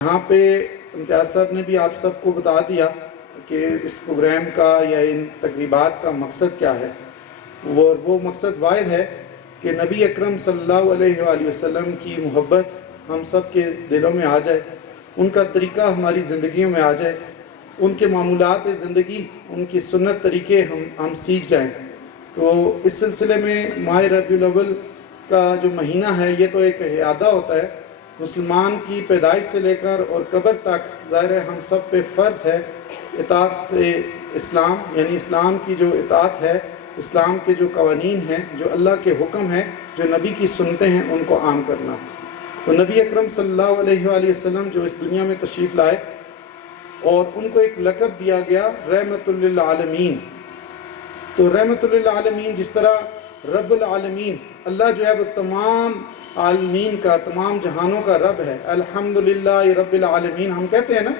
یہاں پہ امتیاز صاحب نے بھی آپ سب کو بتا دیا کہ اس پروگرام کا یا ان تقریبات کا مقصد کیا ہے۔ وہ مقصد واحد ہے کہ نبی اکرم صلی اللہ علیہ وآلہ وسلم کی محبت ہم سب کے دلوں میں آ جائے، ان کا طریقہ ہماری زندگیوں میں آ جائے، ان کے معمولات زندگی، ان کی سنت طریقے ہم سیکھ جائیں۔ تو اس سلسلے میں ماہ ربیع الاول کا جو مہینہ ہے یہ تو ایک احاطہ ہوتا ہے مسلمان کی پیدائش سے لے کر اور قبر تک۔ ظاہر ہے ہم سب پہ فرض ہے اطاعت اسلام، یعنی اسلام کی جو اطاعت ہے، اسلام کے جو قوانین ہیں، جو اللہ کے حکم ہیں، جو نبی کی سنتیں ہیں، ان کو عام کرنا۔ تو نبی اکرم صلی اللہ علیہ وآلہ وسلم جو اس دنیا میں تشریف لائے اور ان کو ایک لقب دیا گیا رحمت للعالمین۔ تو رحمت للعالمین، جس طرح رب العالمین اللہ جو ہے وہ تمام عالمین کا، تمام جہانوں کا رب ہے، الحمدللہ رب العالمین ہم کہتے ہیں نا،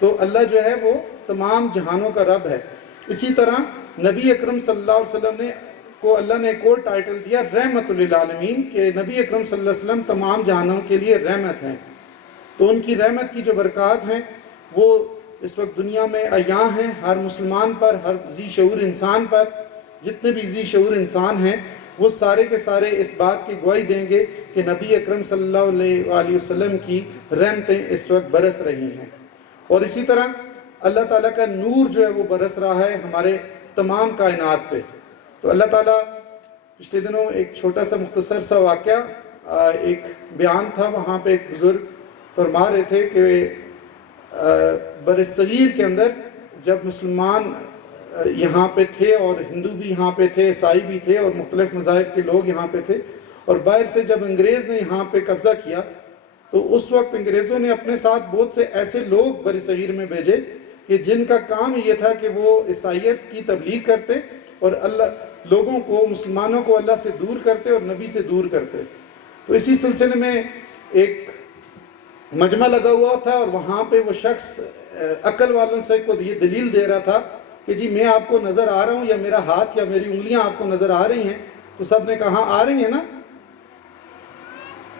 تو اللہ جو ہے وہ تمام جہانوں کا رب ہے۔ اسی طرح نبی اکرم صلی اللہ علیہ وسلم کو اللہ نے ایک اور ٹائٹل دیا رحمت للعالمین، کہ نبی اکرم صلی اللہ علیہ وسلم تمام جہانوں کے لیے رحمت ہیں۔ تو ان کی رحمت کی جو برکات ہیں وہ اس وقت دنیا میں عیاں ہیں، ہر مسلمان پر، ہر ذی شعور انسان پر۔ جتنے بھی ذی شعور انسان ہیں وہ سارے کے سارے اس بات کی گواہی دیں گے کہ نبی اکرم صلی اللہ علیہ وآلہ وسلم کی رحمتیں اس وقت برس رہی ہیں۔ اور اسی طرح اللہ تعالیٰ کا نور جو ہے وہ برس رہا ہے ہمارے تمام کائنات پہ۔ تو اللہ تعالیٰ پچھلے دنوں ایک چھوٹا سا مختصر سا واقعہ، ایک بیان تھا، وہاں پہ ایک بزرگ فرما رہے تھے کہ برصغیر کے اندر جب مسلمان یہاں پہ تھے اور ہندو بھی یہاں پہ تھے، عیسائی بھی تھے اور مختلف مذاہب کے لوگ یہاں پہ تھے، اور باہر سے جب انگریز نے یہاں پہ قبضہ کیا تو اس وقت انگریزوں نے اپنے ساتھ بہت سے ایسے لوگ برصغیر میں بھیجے کہ جن کا کام یہ تھا کہ وہ عیسائیت کی تبلیغ کرتے اور لوگوں کو، مسلمانوں کو اللہ سے دور کرتے اور نبی سے دور کرتے۔ تو اسی سلسلے میں ایک مجمع لگا ہوا تھا اور وہاں پہ وہ شخص عقل والوں سے کو یہ دلیل دے رہا تھا کہ جی میں آپ کو نظر آ رہا ہوں، یا میرا ہاتھ یا میری انگلیاں آپ کو نظر آ رہی ہیں؟ تو سب نے کہا آ رہی ہیں نا،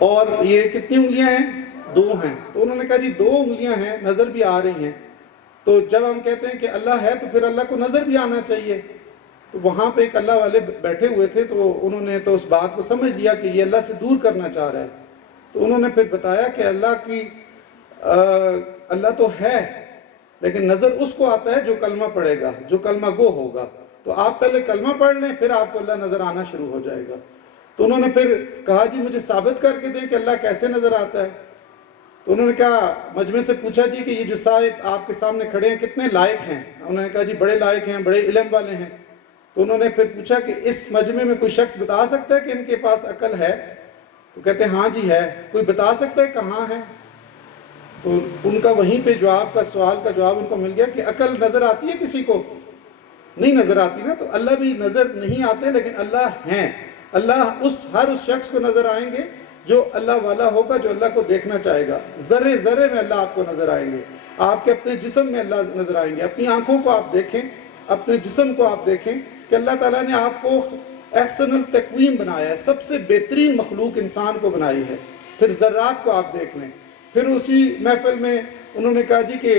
اور یہ کتنی انگلیاں ہیں؟ 2 ہیں۔ تو انہوں نے کہا جی 2 انگلیاں ہیں، نظر بھی آ رہی ہیں۔ تو جب ہم کہتے ہیں کہ اللہ ہے تو پھر اللہ کو نظر بھی آنا چاہیے۔ تو وہاں پہ ایک اللہ والے بیٹھے ہوئے تھے، تو انہوں نے تو اس بات کو سمجھ لیا کہ یہ اللہ سے دور کرنا چاہ رہا ہے۔ تو انہوں نے پھر بتایا کہ اللہ تو ہے، لیکن نظر اس کو آتا ہے جو کلمہ پڑھے گا، جو کلمہ گو ہوگا۔ تو آپ پہلے کلمہ پڑھ لیں، پھر آپ کو اللہ نظر آنا شروع ہو جائے گا۔ تو انہوں نے پھر کہا جی مجھے ثابت کر کے دیں کہ اللہ کیسے نظر آتا ہے۔ تو انہوں نے کہا، مجمع سے پوچھا جی کہ یہ جو صاحب آپ کے سامنے کھڑے ہیں کتنے لائق ہیں؟ انہوں نے کہا جی بڑے لائق ہیں، بڑے علم والے ہیں۔ تو انہوں نے پھر پوچھا کہ اس مجمع میں کوئی شخص بتا سکتا ہے کہ ان کے پاس عقل ہے؟ تو کہتے ہیں ہاں جی ہے۔ کوئی بتا سکتا ہے کہاں ہے؟ تو ان کا وہیں پہ سوال کا جواب ان کو مل گیا کہ عقل نظر آتی ہے کسی کو؟ نہیں نظر آتی نا۔ تو اللہ بھی نظر نہیں آتے، لیکن اللہ ہیں۔ اللہ ہر اس شخص کو نظر آئیں گے جو اللہ والا ہوگا، جو اللہ کو دیکھنا چاہے گا۔ ذرے ذرے میں اللہ آپ کو نظر آئیں گے، آپ کے اپنے جسم میں اللہ نظر آئیں گے۔ اپنی آنکھوں کو آپ دیکھیں، اپنے جسم کو آپ دیکھیں کہ اللہ تعالیٰ نے آپ کو احسن التقویم بنایا ہے، سب سے بہترین مخلوق انسان کو بنائی ہے۔ پھر ذرات کو آپ دیکھ لیں۔ پھر اسی محفل میں انہوں نے کہا جی کہ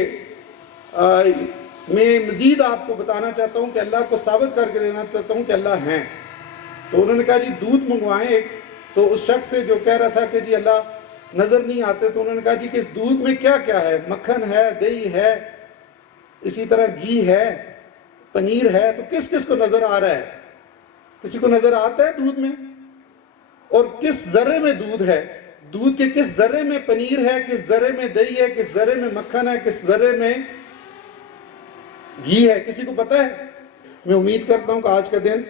میں مزید آپ کو بتانا چاہتا ہوں کہ اللہ کو ثابت کر کے دینا چاہتا ہوں کہ اللہ ہیں۔ تو انہوں نے کہا جی دودھ منگوائیں ایک۔ تو اس شخص سے جو کہہ رہا تھا کہ جی اللہ نظر نہیں آتے، تو انہوں نے کہا جی کہ اس دودھ میں کیا کیا ہے؟ مکھن ہے، دہی ہے، اسی طرح گھی ہے، پنیر ہے۔ تو کس کس کو نظر آ رہا ہے؟ کسی کو نظر آتا ہے دودھ میں؟ اور کس ذرے میں دودھ ہے؟ دودھ کے کس ذرے میں پنیر ہے، کس ذرے میں دہی ہے، کس ذرے میں مکھن ہے، کس ذرے میں گھی ہے؟ کسی کو پتہ ہے؟ میں امید کرتا ہوں کہ آج کا دن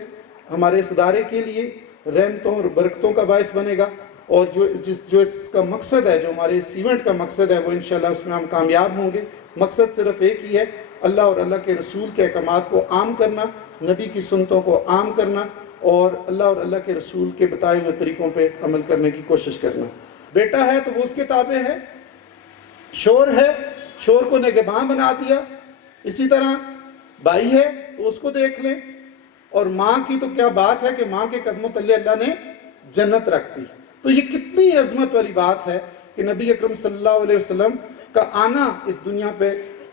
ہمارے اس ادارے کے لیے رحمتوں اور برکتوں کا باعث بنے گا، اور جو اس کا مقصد ہے، جو ہمارے اس ایونٹ کا مقصد ہے، وہ انشاءاللہ اس میں ہم کامیاب ہوں گے۔ مقصد صرف ایک ہی ہے، اللہ اور اللہ کے رسول کے احکامات کو عام کرنا، نبی کی سنتوں کو عام کرنا، اور اللہ اور اللہ کے رسول کے بتائے ہوئے طریقوں پہ عمل کرنے کی کوشش کرنا۔ بیٹا ہے تو وہ اس کے تابع ہے، شور ہے، شور کو نگہباں بنا دیا۔ اسی طرح بھائی ہے تو اس کو دیکھ لیں، اور ماں کی تو کیا بات ہے کہ ماں کے قدموں تلے اللہ نے جنت رکھ دی۔ تو یہ کتنی عظمت والی بات ہے کہ نبی اکرم صلی اللہ علیہ وسلم کا آنا اس دنیا پہ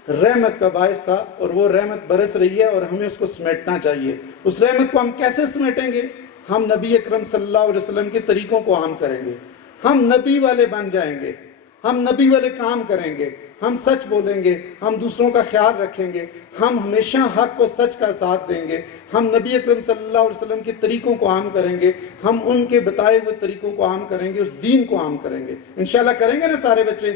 رحمت کا باعث تھا، اور وہ رحمت برس رہی ہے اور ہمیں اس کو سمیٹنا چاہیے۔ اس رحمت کو ہم کیسے سمیٹیں گے؟ ہم نبی اکرم صلی اللہ علیہ وسلم کے طریقوں کو عام کریں گے، ہم نبی والے بن جائیں گے، ہم نبی والے کام کریں گے، ہم سچ بولیں گے، ہم دوسروں کا خیال رکھیں گے، ہم ہمیشہ حق و سچ کا ساتھ دیں گے، ہم نبی اکرم صلی اللہ علیہ وسلم کے طریقوں کو عام کریں گے، ہم ان کے بتائے ہوئے طریقوں کو عام کریں گے، اس دین کو عام کریں گے۔ انشاءاللہ کریں گے نا سارے بچے؟